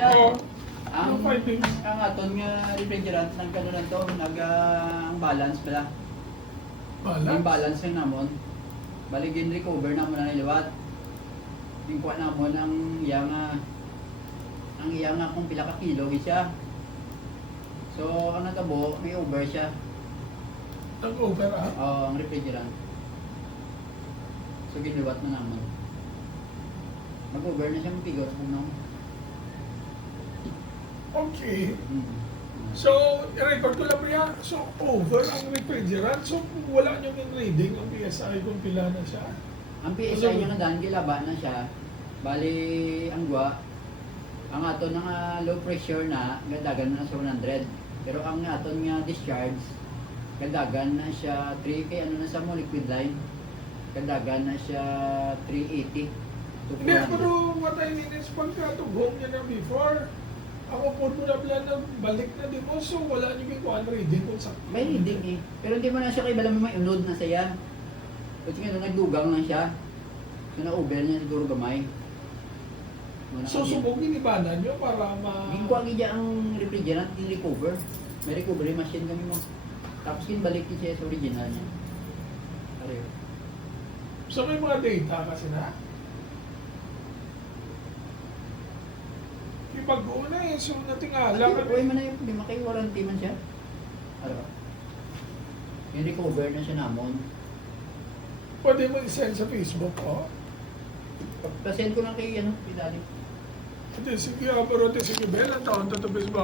siya. Oo. Ang Yung 5 days. ang aton nga refrigerant ng kanunan to ang balance pala. Yung Balance. balance ng namon. Bali gin recover na mo na niliwat. Yung kuha na mo ng ang iya nga kung pila ka kilo siya. So ang natabo may over siya. Nag-over ah. Ang refrigerant. So giniwat na namon. Mag-over na siya mapigaw sa puno. Okay. Mm. So, i-record ko lang niya. So, over ang refrigerant. So, wala nyo yung reading ang PSI kung pila na siya. Ang PSI niya nga daan gilaba na siya. Bali ang gwa ang aton nga low pressure na gadagan na sa 100. Pero ang aton nga discharge gadagan na siya 3 kay ano na sa mo liquid line. Gadagan na siya 380 to Hindi, 400. pero what I mean is pagkatugong niya na before, ako po na plan na balik na din mo. So, wala nyo yung kuhan reading kung sa... May reading eh. Pero hindi mo na siya kay bala mo may unod na saya. Kasi nga nung nagdugang lang siya. So na-over niya siguro gamay. So, subogin ibanan nyo para ma... Hindi ko agad ang refrigerant, yung recover. May recovery machine kami mo. Tapos balik siya sa original niya. Pareho. So, may mga data kasi na. Ipag-una eh. So, natingala Uy mo na yun, hindi maki-warranty man siya. Ano? Yung recover na siya namon. Pwede mo i-send sa Facebook, oh. Pasend ko lang kay Daddy. Ito, sige, pero ito, sige, Ben, ang taon to Facebook.